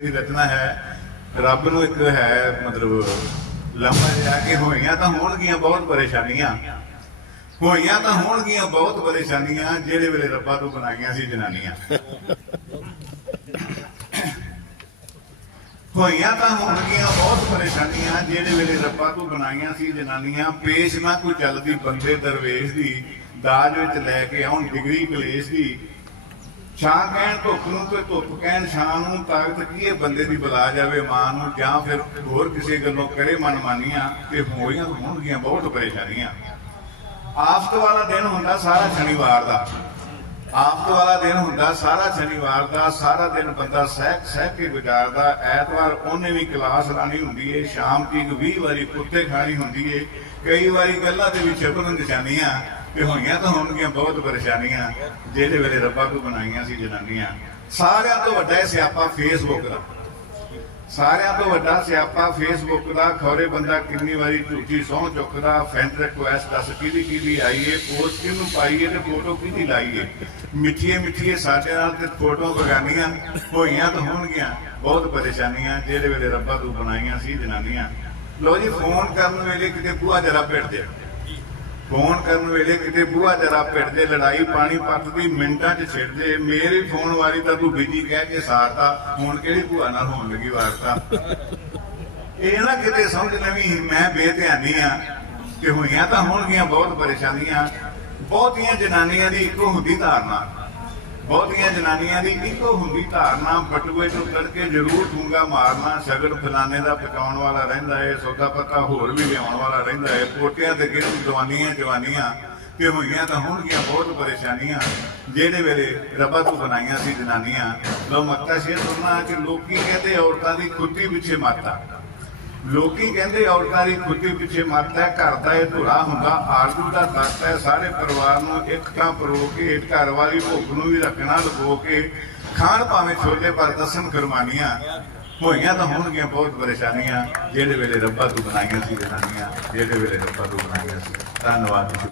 ਦੀ ਰਚਨਾ ਹੈ, ਰੱਬ ਨੂੰ ਇੱਕ ਹੈ, ਮਤਲਬ ਲੰਮਾ ਜਿਹਾ ਕਿ ਹੋਈਆਂ ਤਾਂ ਹੋਣਗੀਆਂ ਬਹੁਤ ਪਰੇਸ਼ਾਨੀਆਂ। ਹੋਈਆਂ ਤਾਂ ਹੋਣਗੀਆਂ ਬਹੁਤ ਪਰੇਸ਼ਾਨੀਆਂ, ਜਿਹੜੇ ਵੇਲੇ ਰੱਬਾ ਤੋਂ ਬਣਾਈਆਂ ਸੀ ਜਨਾਨੀਆਂ। ਹੋਈਆਂ ਤਾਂ ਹੋਣਗੀਆਂ ਬਹੁਤ ਪਰੇਸ਼ਾਨੀਆਂ, ਜਿਹੜੇ ਵੇਲੇ ਰੱਬਾ ਤੋਂ ਬਣਾਈਆਂ ਸੀ ਜਨਾਨੀਆਂ, ਪੇਸ਼ ਨਾ ਕੋਈ ਚੱਲਦੀ ਬੰਦੇ ਦਰਵੇਸ਼ ਦੀ ਦਾਜ ਵਿੱਚ ਲੈ ਕੇ ਆਉਣ, ਡਿਗਰੀ ਕਲੇਸ਼ ਦੀ ਛਾਂ ਕਹਿਣ ਧੁੱਪ ਨੂੰ ਤੇ ਧੁੱਪ ਕਹਿਣ ਛਾਂ ਨੂੰ ਤਾਕਤ ਕੀ ਇਹ ਬੰਦੇ ਦੀ ਬੁਲਾ ਜਾਵੇ ਮਾਂ ਨੂੰ ਜਾਂ ਫਿਰ ਹੋਰ ਕਿਸੇ ਗੱਲੋਂ ਕਰੇ ਮਨਮਾਨੀਆਂ ਤੇ ਹੋਈਆਂ ਹੋਣਗੀਆਂ, ਬਹੁਤ ਪਰੇਸ਼ਾਨੀਆਂ। ਆਫਤ ਵਾਲਾ ਦਿਨ ਹੁੰਦਾ ਸਾਰਾ ਸ਼ਨੀਵਾਰ ਦਾ। ਆਫਤ ਵਾਲਾ ਦਿਨ ਹੁੰਦਾ ਸਾਰਾ ਸ਼ਨੀਵਾਰ ਦਾ, ਸਾਰਾ ਦਿਨ ਬੰਦਾ ਸਹਿ ਸਹਿ ਕੇ ਗੁਜ਼ਾਰਦਾ। ਐਤਵਾਰ ਉਹਨੇ ਵੀ ਕਲਾਸ ਲਾਣੀ ਹੁੰਦੀ ਏ, ਸ਼ਾਮ ਤੀਕ 20 ਵਾਰੀ ਕੁੱਤੇ ਖਾਣੀ ਹੁੰਦੀ ਏ। ਕਈ ਵਾਰੀ ਗੱਲਾਂ ਦੇ ਵਿੱਚ ਛਪਣ ਨਿਸ਼ਾਨੀਆਂ ਤੇ ਹੋਈਆਂ ਤਾਂ ਹੋਣਗੀਆਂ ਬਹੁਤ ਪਰੇਸ਼ਾਨੀਆਂ। ਜਿਹੜੇ ਵੇਲੇ ਰੱਬਾ ਕੋ ਬਣਾਈਆਂ ਸੀ ਜਨਾਨੀਆਂ। ਸਾਰਿਆਂ ਤੋਂ ਵੱਡਾ ਸਿਆਪਾ ਫੇਸਬੁੱਕ ਦਾ। ਸਾਰਿਆਂ ਤੋਂ ਵੱਡਾ ਸਿਆਪਾ ਫੇਸਬੁੱਕ ਦਾ, ਖੌਰੇ ਬੰਦਾ ਕਿੰਨੀ ਵਾਰੀ ਝੂਠੀ ਸਹੁੰ ਚੁੱਕਦਾ ਫਰੈਂਡ ਰਿਕੁਐਸਟ ਦੱਸ ਕਿਹਦੀ ਕਿਹਦੀ ਆਈ ਏ ਪੋਸਟ ਕਿਹਨੂੰ ਪਾਈ ਏ ਤੇ ਫੋਟੋ ਕਿਹਦੀ ਲਾਈ ਏ ਮਿੱਠੀਏ ਮਿੱਠੀਏ ਸਾਡੇ ਨਾਲ ਤੇ ਫੋਟੋ ਬਗਾਨੀਆਂ ਹੋਈਆਂ ਤਾਂ ਹੋਣਗੀਆਂ। ਬਹੁਤ ਪਰੇਸ਼ਾਨੀਆਂ ਜਿਹੜੇ ਵੇਲੇ ਰੱਬਾ ਤੂੰ ਬਣਾਈਆਂ ਸੀ ਜਨਾਨੀਆਂ। ਲੋ ਜੀ ਫੋਨ ਕਰਨ ਵੇਲੇ ਕਿਤੇ ਬੂਹਾ ਜਰਾ ਭੇਟ ਭਿੜਦੇ ਫੋਨ ਕਰਨ ਵੇਲੇ ਕਿਤੇ ਬੂਹਾ ਜਰਾ ਭਿੜਦੇ ਲੜਾਈ ਪਾਣੀ ਪੱਤਦੀ ਮਿੰਟਾਂ 'ਚ ਛਿੜਦੇ ਮੇਰੀ ਫੋਨ ਵਾਰੀ ਤਾਂ ਤੂੰ ਬਿਜ਼ੀ ਕਹਿ ਕੇ ਸਾਰਤਾ, ਹੁਣ ਕਿਹੜੀ ਭੂਆ ਨਾਲ ਹੋਣ ਲੱਗੀ ਵਾਰਤਾ? ਇਹ ਨਾ ਕਿਤੇ ਸਮਝ ਲਵੀਂ ਮੈਂ ਬੇਧਿਆਨੀ ਆ ਕਿ ਹੋਈਆਂ ਤਾਂ ਹੋਣਗੀਆਂ, ਬਹੁਤ ਪਰੇਸ਼ਾਨੀਆਂ। ਬਹੁਤੀਆਂ ਜਨਾਨੀਆਂ ਦੀ ਇੱਕੋ ਹੁੰਦੀ ਧਾਰਨਾ। ਬਹੁਤੀਆਂ ਜਨਾਨੀਆਂ ਦੀ ਇੱਕੋ ਹੁੰਦੀ ਧਾਰਨਾ, ਬਟੂਏ ਤੋਂ ਕਰਕੇ ਜ਼ਰੂਰ ਠੂੰਗਾ ਮਾਰਨਾ, ਸ਼ਗਨ ਫਲਾਣੇ ਦਾ ਪਕਾਉਣ ਵਾਲਾ ਰਹਿੰਦਾ ਹੈ ਸੌਦਾ ਪੱਤਾ ਹੋਰ ਵੀ ਲਿਆਉਣ ਵਾਲਾ ਰਹਿੰਦਾ ਹੈ ਪੋਟਿਆਂ ਤੇ ਗਿਰਨ ਜਵਾਨੀਆਂ ਜਵਾਨੀਆਂ ਕਿ ਹੋਈਆਂ ਤਾਂ ਹੋਣਗੀਆਂ ਬਹੁਤ ਪਰੇਸ਼ਾਨੀਆਂ। ਜਿਹੜੇ ਵੇਲੇ ਰੱਬਾ ਤੋਂ ਬਣਾਈਆਂ ਸੀ ਜਨਾਨੀਆਂ ਲੋ ਮੱਤਾ ਸ਼ੇਰ ਸੁਣਨਾ ਕਿ ਲੋਕੀ ਕਹਿੰਦੇ ਔਰਤਾਂ ਦੀ ਖੁੱਦੀ ਪਿੱਛੇ ਮਾਤਾ। ਲੋਕੀ ਕਹਿੰਦੇ ਔਰਤਾਂ ਦੀ ਖੁੱਦੀ ਪਿੱਛੇ ਮੱਤ ਹੈ, ਘਰ ਦਾ ਇਹ ਧੁਰਾ ਹੁੰਦਾ ਆਲੂ ਦਾ ਤੱਤ ਹੈ, ਸਾਰੇ ਪਰਿਵਾਰ ਨੂੰ ਇੱਕ ਥਾਂ ਪਰੋ ਕੇ ਘਰ ਵਾਲੀ ਭੁੱਖ ਨੂੰ ਵੀ ਰੱਖਣਾ ਲਗੋ ਕੇ ਖਾਣ ਭਾਵੇਂ ਛੋਲੇ, ਪਰ ਦਸਨ ਕਰਮਾਨੀਆਂ ਹੋਈਆਂ ਤਾਂ ਹੋਣਗੀਆਂ, ਬਹੁਤ ਪਰੇਸ਼ਾਨੀਆਂ। ਜਿਹੜੇ ਵੇਲੇ ਰੱਬਾ ਤੂੰ ਬਣਾਈਆਂ ਸੀ, ਜਨਾਨੀਆਂ, ਜਿਹੜੇ ਵੇਲੇ ਰੱਬਾ ਤੂੰ ਬਣਾਈਆਂ ਸੀ। ਧੰਨਵਾਦ